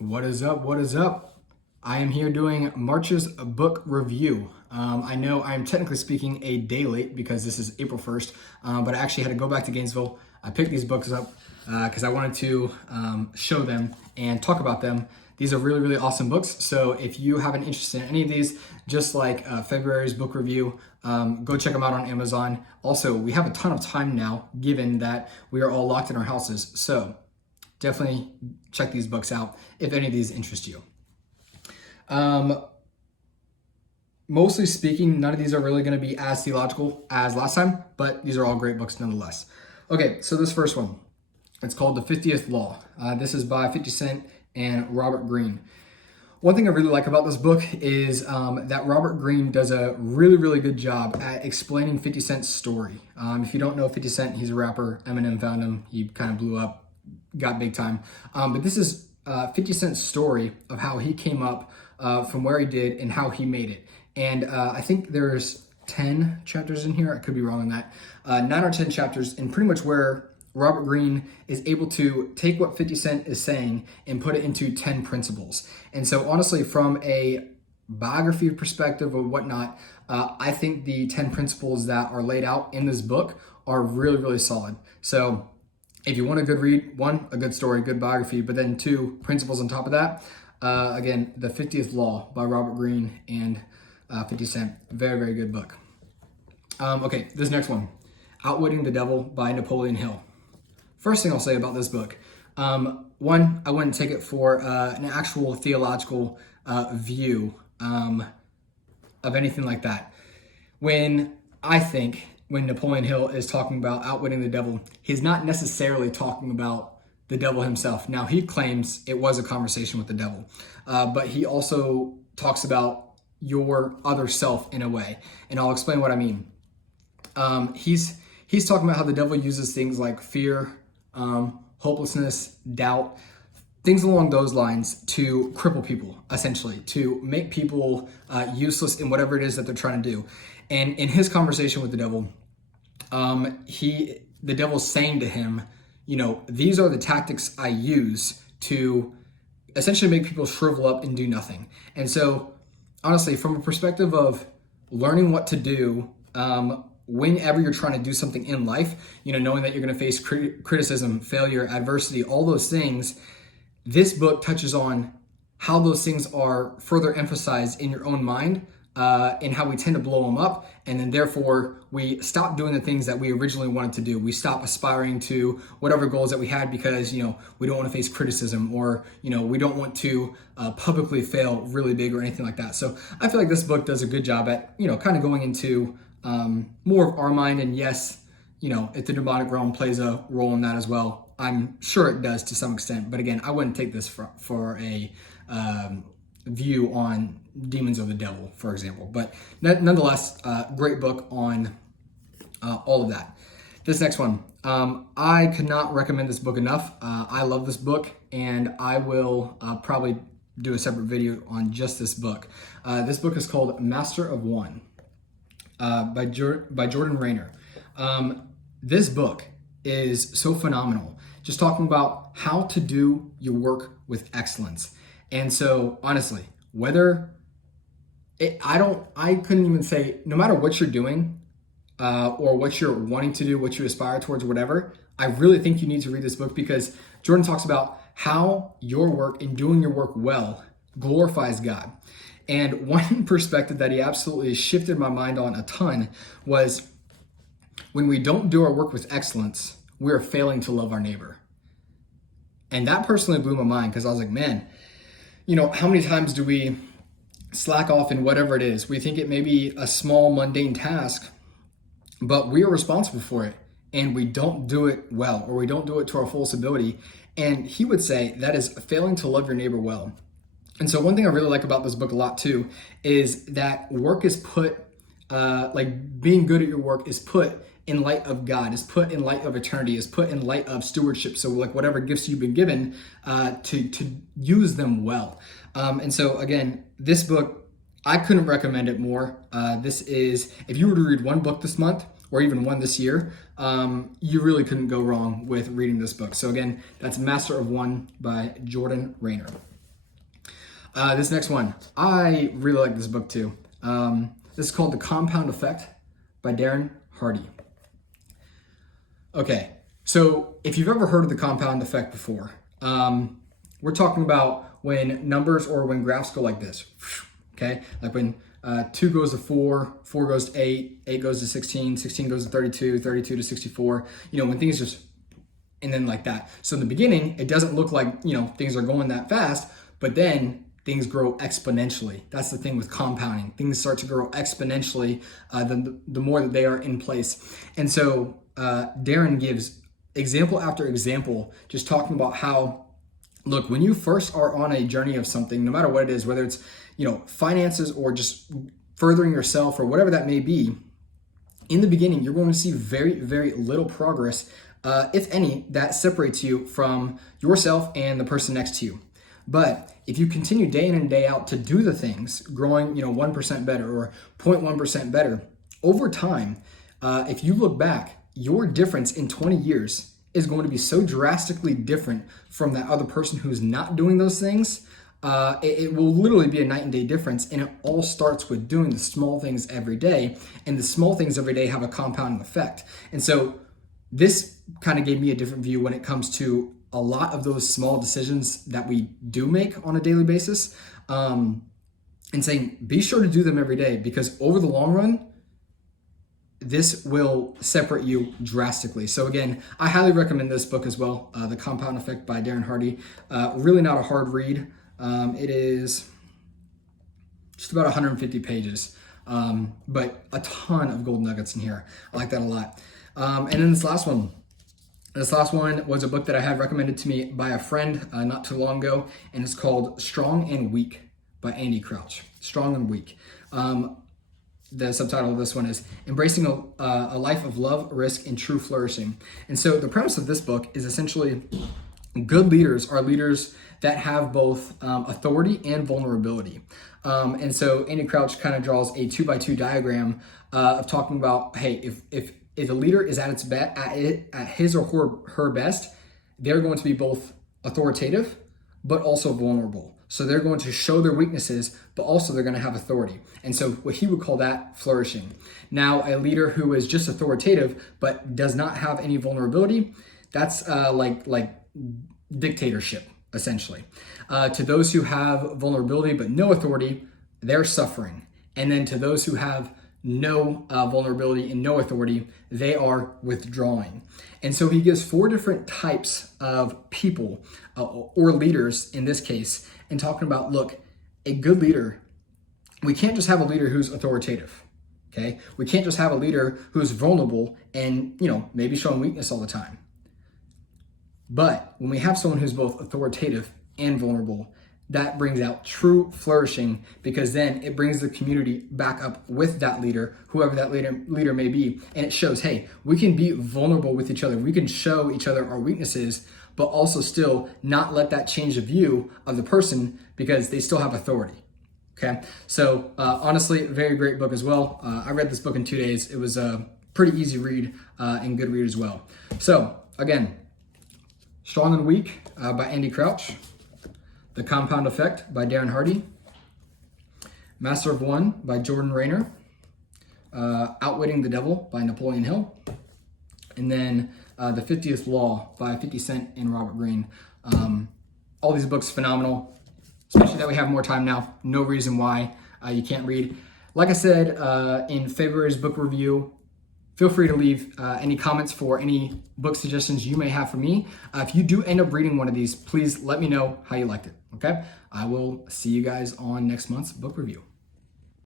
What is up? What is up? I am here doing March's book review. I know I'm technically speaking a day late because this is April 1st, but I actually had to go back to Gainesville. I picked these books up because I wanted to show them and talk about them. These are really, really awesome books. So if you have an interest in any of these, just like February's book review, go check them out on Amazon. Also, we have a ton of time now, given that we are all locked in our houses. So definitely check these books out if any of these interest you. Mostly speaking, none of these are really going to be as theological as last time, but these are all great books nonetheless. Okay, so this first one, it's called The 50th Law. This is by 50 Cent and Robert Greene. One thing I really like about this book is that Robert Greene does a really, really good job at explaining 50 Cent's story. If you don't know 50 Cent, he's a rapper. Eminem found him. He kind of blew up, got big time. But this is 50 Cent's story of how he came up from where he did and how he made it. And I think there's 10 chapters in here. I could be wrong on that. 9 or 10 chapters, and pretty much where Robert Greene is able to take what 50 Cent is saying and put it into 10 principles. And so honestly, from a biography perspective or whatnot, I think the 10 principles that are laid out in this book are really, really solid. So if you want a good read, one, a good story, good biography, but then two, principles on top of that, again, The 50th Law by Robert Greene and 50 Cent. Very, very good book. Okay, this next one, Outwitting the Devil by Napoleon Hill. First thing I'll say about this book, one, I wouldn't take it for an actual theological view of anything like that. When Napoleon Hill is talking about outwitting the devil, he's not necessarily talking about the devil himself. Now, he claims it was a conversation with the devil, but he also talks about your other self in a way, and I'll explain what I mean. He's talking about how the devil uses things like fear, hopelessness, doubt, things along those lines to cripple people, essentially, to make people useless in whatever it is that they're trying to do. And in his conversation with the devil, the devil's saying to him, these are the tactics I use to essentially make people shrivel up and do nothing. And so, honestly, from a perspective of learning what to do, whenever you're trying to do something in life, knowing that you're going to face criticism, failure, adversity, all those things, this book touches on how those things are further emphasized in your own mind, and how we tend to blow them up, and then therefore we stop doing the things that we originally wanted to do. We stop aspiring to whatever goals that we had because we don't want to face criticism, or we don't want to publicly fail really big or anything like that. So I feel like this book does a good job at kind of going into more of our mind. And yes, if the demonic realm plays a role in that as well, I'm sure it does to some extent. But again, I wouldn't take this for a view on demons or the devil, for example. But nonetheless, great book on all of that. This next one, I could not recommend this book enough. I love this book, and I will probably do a separate video on just this book. This book is called Master of One by Jordan Rayner. This book is so phenomenal, just talking about how to do your work with excellence. And so honestly, I couldn't even say, no matter what you're doing or what you're wanting to do, what you aspire towards, or whatever, I really think you need to read this book, because Jordan talks about how your work and doing your work well glorifies God. And one perspective that he absolutely shifted my mind on a ton was, when we don't do our work with excellence, we're failing to love our neighbor. And that personally blew my mind, because I was like, man, how many times do we slack off in whatever it is? We think it may be a small, mundane task, but we are responsible for it, and we don't do it well, or we don't do it to our fullest ability. And he would say that is failing to love your neighbor well. And so one thing I really like about this book a lot too is that work is put, being good at your work is put in light of God, is put in light of eternity, is put in light of stewardship. So whatever gifts you've been given, to use them well. And so again, this book, I couldn't recommend it more. This is, if you were to read one book this month, or even one this year, you really couldn't go wrong with reading this book. So again, that's Master of One by Jordan Rayner. This next one, I really like this book too. This is called The Compound Effect by Darren Hardy. Okay, so if you've ever heard of the compound effect before, we're talking about when numbers or when graphs go like this, okay? Like when 2 goes to 4, 4 goes to 8, 8 goes to 16, 16 goes to 32, 32 to 64, when things just, and then like that. So in the beginning, it doesn't look like, things are going that fast, but then things grow exponentially. That's the thing with compounding. Things start to grow exponentially the more that they are in place. And so Darren gives example after example, just talking about how, look, when you first are on a journey of something, no matter what it is, whether it's, finances or just furthering yourself or whatever that may be, in the beginning, you're going to see very, very little progress, if any, that separates you from yourself and the person next to you. But if you continue day in and day out to do the things, growing, 1% better or 0.1% better, over time, if you look back, your difference in 20 years is going to be so drastically different from that other person who's not doing those things. It will literally be a night and day difference, and it all starts with doing the small things every day, and the small things every day have a compounding effect. And so this kind of gave me a different view when it comes to a lot of those small decisions that we do make on a daily basis, and saying, be sure to do them every day, because over the long run, this will separate you drastically. So again, I highly recommend this book as well, The Compound Effect by Darren Hardy. Really not a hard read. It is just about 150 pages, but a ton of gold nuggets in here. I like that a lot. And then this last one was a book that I had recommended to me by a friend not too long ago, and it's called Strong and Weak by Andy Crouch. Strong and Weak. The subtitle of this one is Embracing a Life of Love, Risk, and True Flourishing. And so the premise of this book is essentially good leaders are leaders that have both authority and vulnerability. And so Andy Crouch kind of draws a 2x2 diagram of talking about, hey, if a leader is at its best, at his or her best, they're going to be both authoritative, but also vulnerable. So they're going to show their weaknesses, but also they're going to have authority. And so what he would call that flourishing. Now, a leader who is just authoritative, but does not have any vulnerability, that's like dictatorship, essentially. To those who have vulnerability, but no authority, they're suffering. And then to those who have no vulnerability and no authority, they are withdrawing. And so he gives 4 different types of people or leaders in this case, and talking about, look, a good leader, we can't just have a leader who's authoritative, okay? We can't just have a leader who's vulnerable and, maybe showing weakness all the time. But when we have someone who's both authoritative and vulnerable, that brings out true flourishing, because then it brings the community back up with that leader, whoever that leader may be. And it shows, hey, we can be vulnerable with each other. We can show each other our weaknesses, but also still not let that change the view of the person, because they still have authority. Okay. So honestly, very great book as well. I read this book in 2 days. It was a pretty easy read and good read as well. So again, Strong and Weak by Andy Crouch. The Compound Effect by Darren Hardy. Master of One by Jordan Rayner. Outwitting the Devil by Napoleon Hill. And then The 50th Law by 50 Cent and Robert Greene. All these books phenomenal, especially that we have more time now. No reason why you can't read. Like I said in February's book review, feel free to leave any comments for any book suggestions you may have for me. If you do end up reading one of these, please let me know how you liked it, okay? I will see you guys on next month's book review.